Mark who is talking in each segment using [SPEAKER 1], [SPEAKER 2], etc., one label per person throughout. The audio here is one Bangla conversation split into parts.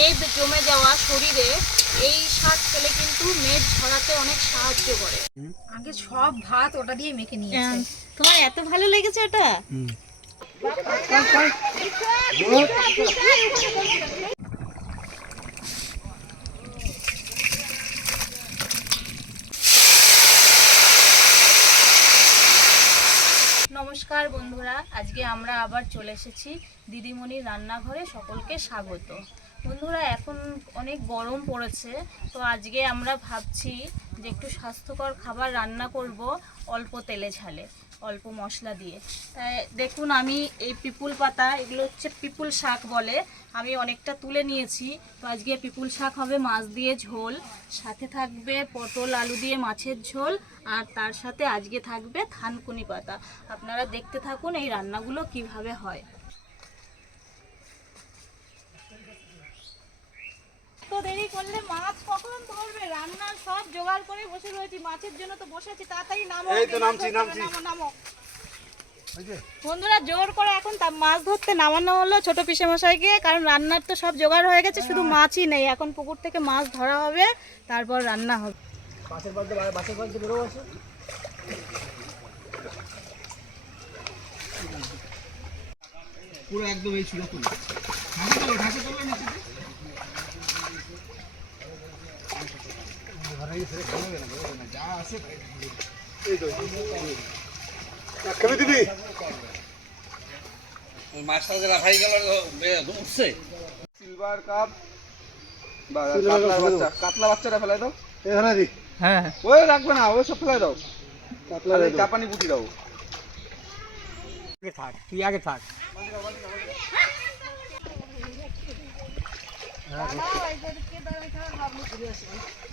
[SPEAKER 1] মেদ জমে যাওয়া শরীরে এই শাক খেলে কিন্তু মেদ ঝরাতে অনেক সাহায্য করে।
[SPEAKER 2] আগে সব ভাত ওটা দিয়ে মেখে নিয়েছে।
[SPEAKER 1] তোমার এত ভালো লেগেছে ওটা? নমস্কার বন্ধুরা আজকে আমরা আবার চলে এসেছি দিদিমণির রান্নাঘরে সকলকে স্বাগত। বন্ধুরা, এখন অনেক গরম পড়েছে, তো আজকে আমরা ভাবছি যে একটু স্বাস্থ্যকর খাবার রান্না করব অল্প তেলে ঝালে, অল্প মশলা দিয়ে। তাই দেখুন, আমি এই পিপুল পাতা, এগুলো হচ্ছে পিপুল শাক বলে, আমি অনেকটা তুলে নিয়েছি। তো আজকে পিপুল শাক হবে মাছ দিয়ে ঝোল, সাথে থাকবে পটল, আলু দিয়ে মাছের ঝোল, আর তার সাথে আজকে থাকবে থানকুনি পাতা। আপনারা দেখতে থাকুন এই রান্নাগুলো কীভাবে হয়। তো দেরি করলে মাছ কখন ধরবে? রান্নার সব জোগাড় করে বসে রয়েছি মাছের জন্য তো বসেছি তাড়াতাড়ি নামো
[SPEAKER 3] এই তো
[SPEAKER 1] মাছ
[SPEAKER 3] নামছি, নামছি।
[SPEAKER 1] নামো। বন্ধুরা জোর করে এখন তা মাছ ধরতে নামানো হলো ছোট পিসে মশাইকে কারণ রান্নার তো সব জোগাড় হয়ে গেছে শুধু মাছই নেই। এখন পুকুর থেকে মাছ ধরা হবে তারপর রান্না হবে।
[SPEAKER 3] আছে পুরো একদম এই ছিল ঢাকা ঢাকা দিবি?
[SPEAKER 4] মাছটা যে রাখাই গেল উঠছে।
[SPEAKER 3] সিলভার কাপ বাচ্চা কাতলা বাচ্চাটা ফেলাই দাও। এখানে দি। হ্যাঁ ওই রাখবে না ওই সব ফেলাই দাও। কাতলা চাপানি বুটি দাও। থাক তুই আগে থাক।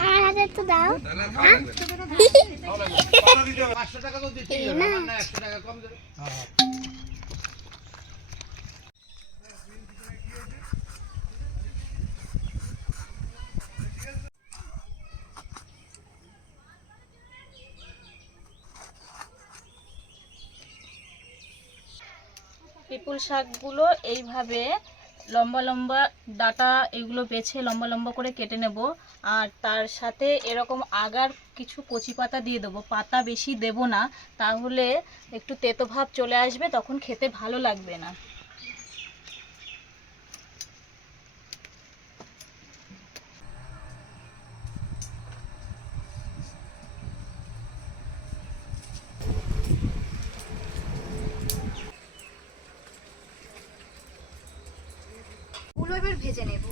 [SPEAKER 5] আর হাতে একটু দাও
[SPEAKER 3] পাঁচশো টাকা তো দিচ্ছি। না একশো টাকা কম দেবে।
[SPEAKER 1] পিপুল শাকগুলো এইভাবে লম্বা লম্বা ডাটা এগুলো বেছে লম্বা লম্বা করে কেটে নেব। আর তার সাথে এরকম আগার কিছু কচি পাতা দিয়ে দেবো। পাতা বেশি দেব না, তাহলে একটু তেতো ভাব চলে আসবে, তখন খেতে ভালো লাগবে না
[SPEAKER 2] গুলো এবার ভেজে নেব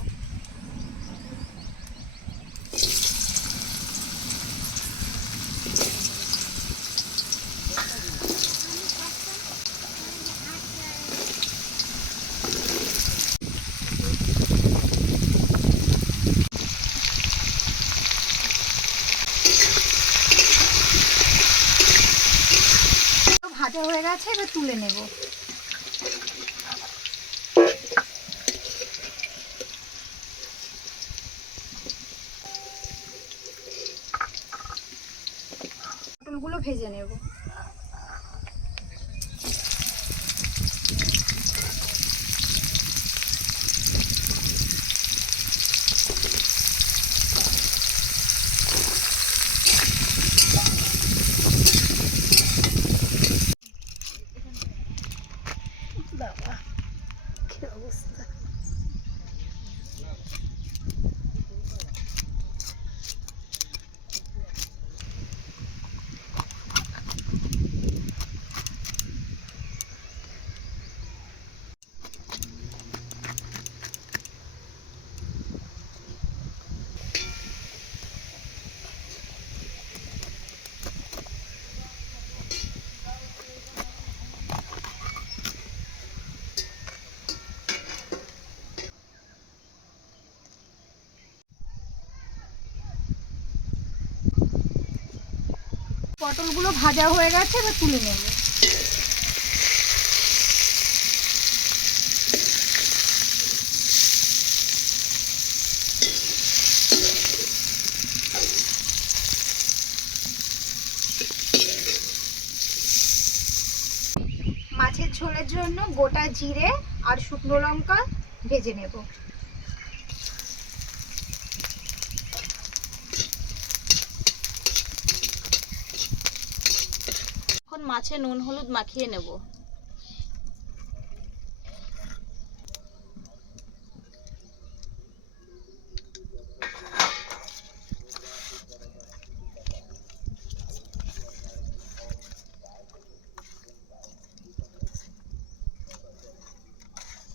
[SPEAKER 2] গেছে এবার তুলে নেব। পটলগুলো ভেজে নেব। পটলগুলো ভাজা হয়ে গেছে, এবার তুলে নেব। মাছের ঝোলের জন্য গোটা জিরে আর শুকনো লঙ্কা ভেজে নেব
[SPEAKER 1] এখন মাছে নুন, হলুদ মাখিয়ে নেব।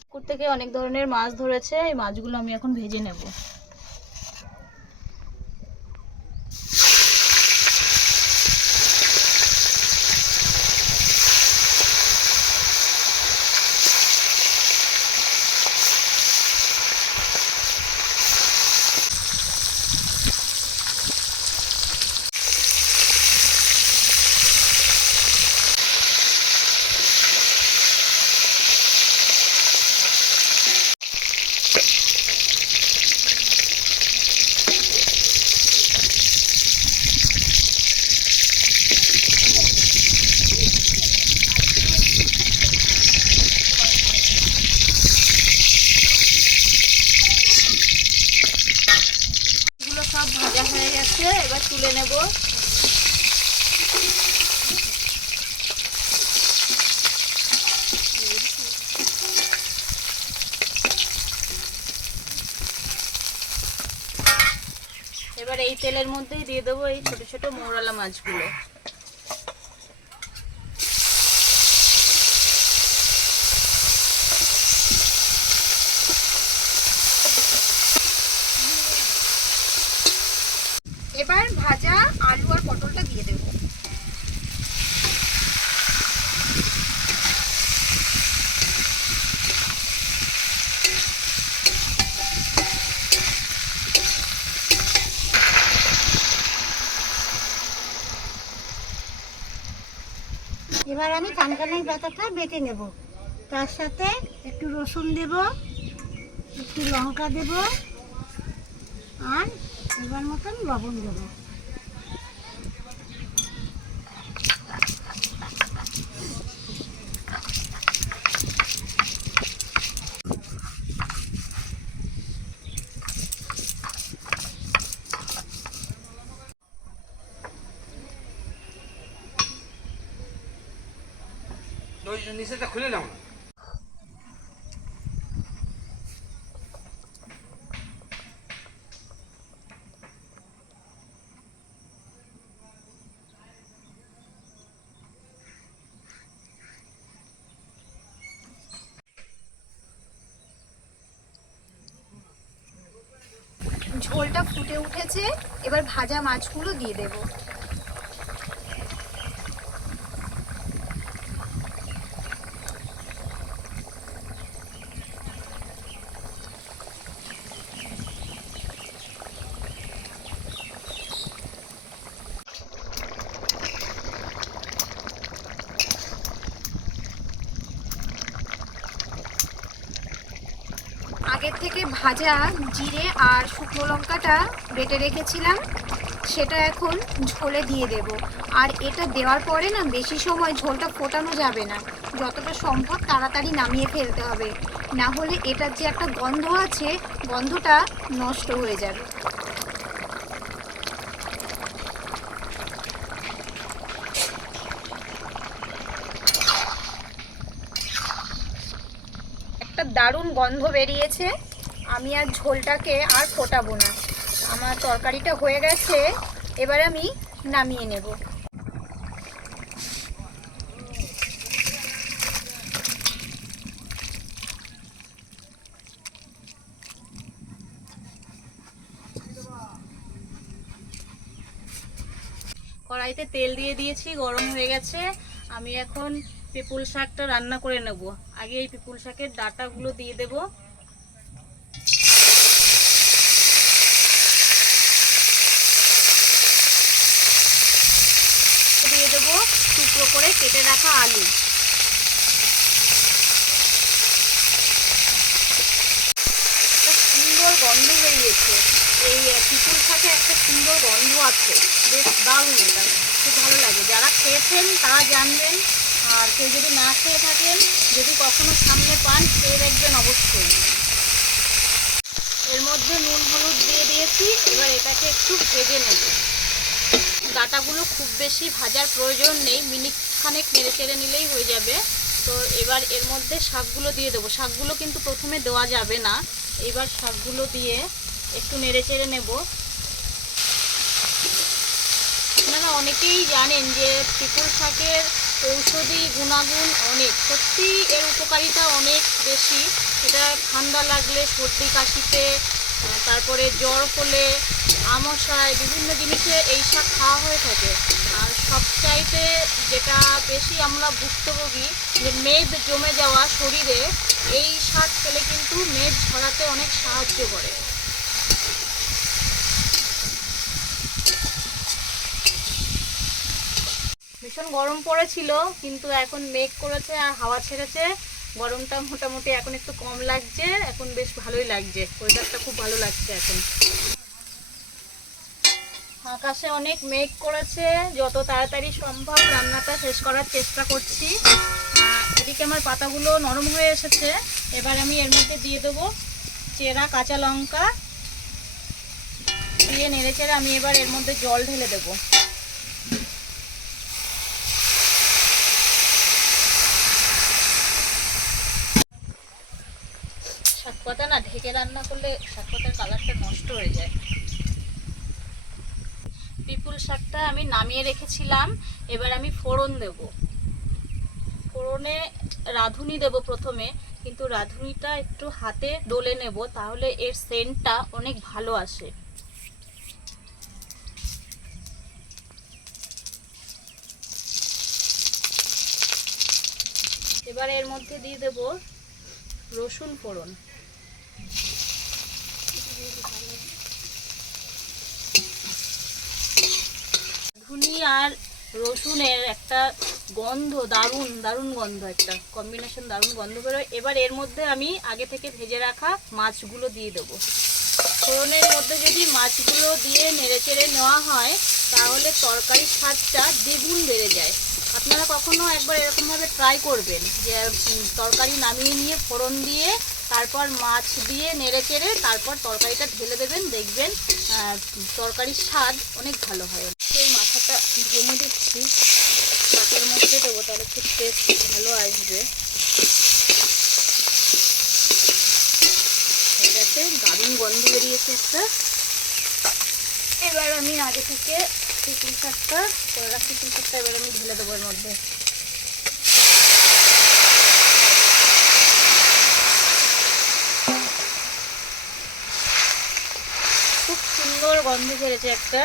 [SPEAKER 1] পুকুর থেকে অনেক ধরনের মাছ ধরেছে, এই মাছগুলো আমি এখন ভেজে নেব এগুলো সব ভাজা হয়ে গেছে এবার তুলে নেব। এবার এই তেলের মধ্যেই দিয়ে দেবো এই ছোট ছোট মৌরালা মাছগুলো
[SPEAKER 2] এবার ভাজা আলু আর পটলটা দেবো।
[SPEAKER 5] এবার আমি কানকানের পাতাটা বেটে নেব। তার সাথে একটু রসুন দেব, একটু লঙ্কা দেব, আর এবার মতন লবণ দেব।
[SPEAKER 2] ঝোলটা ফুটে উঠেছে এবার ভাজা মাছগুলো দিয়ে দেব। আগের থেকে ভাজা জিরে আর শুকনো লঙ্কাটা বেটে রেখেছিলাম, সেটা এখন ঝোলে দিয়ে দেব। আর এটা দেওয়ার পরে না, বেশি সময় ঝোলটা ফোটানো যাবে না। যতটা সম্ভব তাড়াতাড়ি নামিয়ে ফেলতে হবে। না হলে এটার যে একটা গন্ধ আছে, গন্ধটা নষ্ট হয়ে যাবে। একটা দারুণ গন্ধ বেরিয়েছে। আমি আর ঝোলটাকে আর ফোটাবো না। আমার তরকারিটা হয়ে গেছে, এবার আমি নামিয়ে নেব।
[SPEAKER 1] কড়াইতে তেল দিয়ে দিয়েছি, গরম হয়ে গেছে। আমি এখন পিপুল শাকটা রান্না করে নেব। আগে এই পিপুল শাকের ডাটাগুলো দিয়ে দেব। দিয়ে দেব টুকরো করে কেটে রাখা আলু। সুন্দর গন্ধ বেরিয়েছে। এই পিকুল শাকে একটা সুন্দর গন্ধ আছে। বেশ দারুণ এটা। খুব ভালো লাগে। যারা খেয়েছেন তারা জানবেন আর কেউ যদি না খেয়ে থাকেন, যদি কখনো সামনে পান, খেয়ে দেখবেন অবশ্যই। এর মধ্যে নুন, হলুদ দিয়ে দিয়েছি, এবার এটাকে একটু ভেজে নেব। ডাটাগুলো খুব বেশি ভাজার প্রয়োজন নেই মিনিট খানেক নেড়ে চেড়ে নিলেই হয়ে যাবে। তো এবার এর মধ্যে শাকগুলো দিয়ে দেবো। শাকগুলো কিন্তু প্রথমে দেওয়া যাবে না, এবার শাকগুলো দিয়ে একটু নেড়ে চেড়ে নেব। আপনারা অনেকেই জানেন যে পিকুল শাকের ঔষধি গুণাগুণ অনেক। সত্যি এর উপকারিতা অনেক বেশি। এটা ঠান্ডা লাগলে, সর্দি, কাশিতে তারপরে জ্বর হলে আমশায় বিভিন্ন জিনিসে এই শাক খাওয়া হয়ে থাকে। আর সবচাইতে যেটা বেশি আমরা ভুক্তভোগী, যে মেদ জমে যাওয়া শরীরে, এই শাক খেলে কিন্তু মেদ ঝরাতে অনেক সাহায্য করে। ভীষণ গরম পড়েছিল, কিন্তু এখন মেঘ করেছে আর হাওয়া ছেড়েছে। গরমটা মোটামুটি এখন একটু কম লাগছে, এখন বেশ ভালোই লাগছে। ওয়েদারটা খুব ভালো লাগছে এখন। আকাশে অনেক মেঘ করেছে, যত তাড়াতাড়ি সম্ভব রান্নাটা শেষ করার চেষ্টা করছি। এদিকে আমার পাতাগুলো নরম হয়ে এসেছে, এবার আমি এর মধ্যে দিয়ে দেবো চেরা কাঁচা লঙ্কা। দিয়ে নেড়ে চেড়ে আমি এবার এর মধ্যে জল ঢেলে দেবো শাক ঢেকে রান্না করলে শাক কালারটা নষ্ট হয়ে যায়। পিপুল শাকটা আমি নামিয়ে রেখেছিলাম, এবার আমি ফোড়ন দেব। ফোড়নে রাঁধুনি দেব প্রথমে, কিন্তু রাঁধুনিটা একটু হাতে ডলে নেব, তাহলে এর সেন্টটা অনেক ভালো আসে। এবার এর মধ্যে দিয়ে দেব রসুন ফোড়ন। ধুনি আর রসুনের একটা গন্ধ, দারুণ দারুণ গন্ধ একটা কম্বিনেশন দারুণ গন্ধ বেরোয়। এবার এর মধ্যে আমি আগে থেকে ভেজে রাখা মাছগুলো দিয়ে দেবো। ফোড়নের মধ্যে যদি মাছগুলো দিয়ে নেড়েচেড়ে নেওয়া হয়, তাহলে তরকারির স্বাদটা দ্বিগুণ বেড়ে যায়। আপনারা কখনো একবার এরকমভাবে ট্রাই করবেন যে তরকারি নামিয়ে নিয়ে ফোড়ন দিয়ে, তারপর মাছ দিয়ে নেড়ে চেড়ে, তারপর তরকারিটা ঢেলে দেবেন, দেখবেন তরকারির স্বাদ অনেক ভালো হয়। এই মাথাটা ভেঙে দিচ্ছি। শাকের মধ্যে দেবো, তাহলে একটু টেস্ট ভালো আসবে। দারুণ গন্ধ বেরিয়েছে একটা। এবার আমি আগে থেকে চিকেন শাকটা করে রাখছি শাকটা এবার আমি ঢেলে দেবো এর মধ্যে। খুব সুন্দর গন্ধ ছেড়েছে একটা।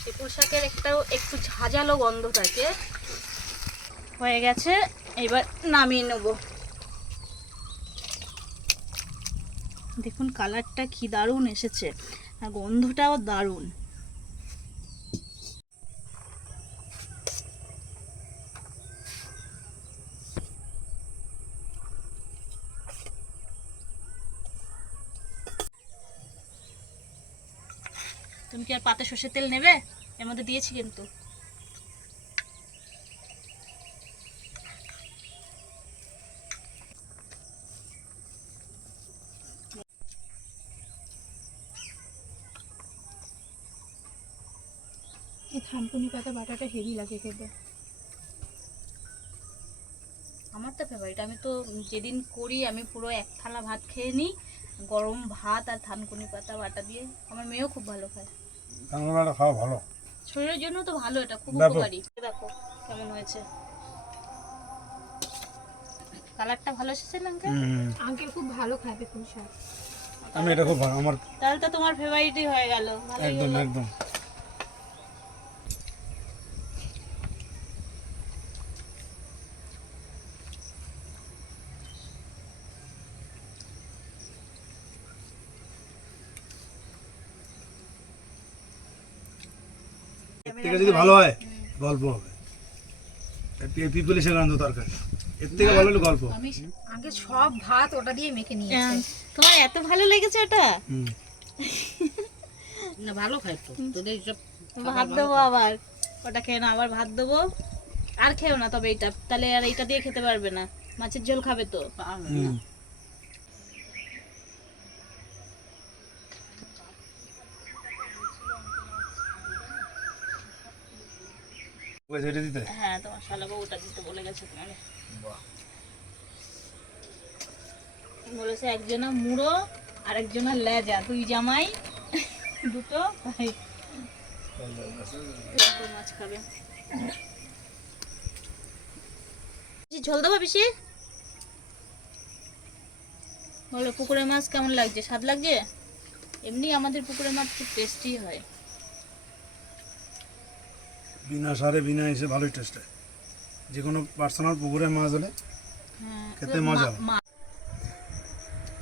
[SPEAKER 1] চিকুর শাকের একটাও একটু ঝাঁঝালো গন্ধ থাকে। হয়ে গেছে, এবার নামিয়ে নেব। দেখুন, কালারটা কি দারুণ এসেছে। আর গন্ধটাও দারুণ। তুমি কি আর পাতে সর্ষের তেল নেবে? এর মধ্যে দিয়েছি কিন্তু।
[SPEAKER 2] থানকুনি পাতা বাটাটা হেভি লাগে খেতে।
[SPEAKER 1] আমার তো ফেভারিট আমি তো যেদিন করি আমি পুরো এক থালা ভাত খেয়ে নিই গরম ভাত আর থানকুনি পাতা বাটা দিয়ে। আমার মেয়েও খুব ভালো খায়।
[SPEAKER 6] খাওয়া ভালো।
[SPEAKER 1] শরীরের জন্য তো ভালো এটা খুব উপকারী। দেখো কেমন হয়েছে। কালারটা ভালো এসেছে না?
[SPEAKER 6] হুম,
[SPEAKER 2] আঙ্কেল খুব ভালো শাক।
[SPEAKER 6] আমি এটা খুব ভালো আমার
[SPEAKER 1] তাহলে তো তোমার ফেভারিটই হয়ে গেল।
[SPEAKER 6] একদম একদম থেকে যদি ভালো হয়? গল্প হবে। তরকারি। এর থেকে ভালো হলে গল্প।
[SPEAKER 2] আগে সব ভাত ওটা দিয়ে মেখে নিয়েছে।
[SPEAKER 1] তোমার এত ভালো লেগেছে ওটা?
[SPEAKER 7] না ভালো খাই তো। তোদের সব
[SPEAKER 1] ভাত দেবো আবার। ওটা খেয়ে না আবার ভাত দেবো। আর খেও না তবে এটা তাহলে আর এটা দিয়ে খেতে পারবে না। মাছের ঝোল খাবে তো?
[SPEAKER 6] ছেড়ে দিতে?
[SPEAKER 1] হ্যাঁ তোমার শালা বউটা দিতে বলে গেছে তোমার। বলেছে একজনা মুড়ো আর একজনা লেজা। দুই জামাই দুটো ভাই। মাছ খাবে। ঝোল দেবো বেশি? বলো পুকুরের মাছ কেমন লাগছে? স্বাদ লাগছে? এমনি আমাদের পুকুরের মাছ খুব টেস্টি হয়।
[SPEAKER 6] বিনা সারে বিনা এসে ভালোই টেস্ট হয়। যে কোনো পার্সোনাল পুকুরের মাছ হলে
[SPEAKER 1] হ্যাঁ,
[SPEAKER 6] খেতে মজা।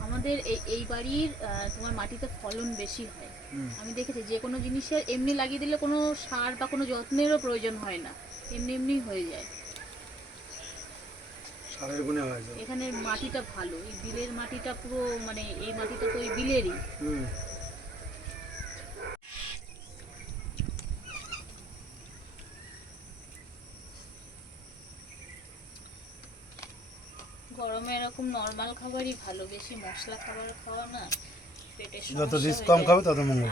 [SPEAKER 1] আমাদের এই এই বাড়ির তোমার মাটিতে ফলন বেশি হয়। আমি দেখেছি যে কোনো জিনিসের এমনি লাগিয়ে দিলে কোনো সার বা কোনো যত্নেরও প্রয়োজন হয় না। এমনি এমনি হয়ে যায়।
[SPEAKER 6] সারের গুণে হয়ে যায়।
[SPEAKER 1] এখানে মাটিটা ভালো। এই বিলের মাটিটা পুরো মানে এই মাটিটা তো ওই বিলেরই
[SPEAKER 6] হুম
[SPEAKER 1] গরমে এরকম নর্মাল খাবারই ভালো বেশি মশলা খাবার খাওয়া না পেটের
[SPEAKER 6] যত রিস্ক কম। খাবে তত মঙ্গল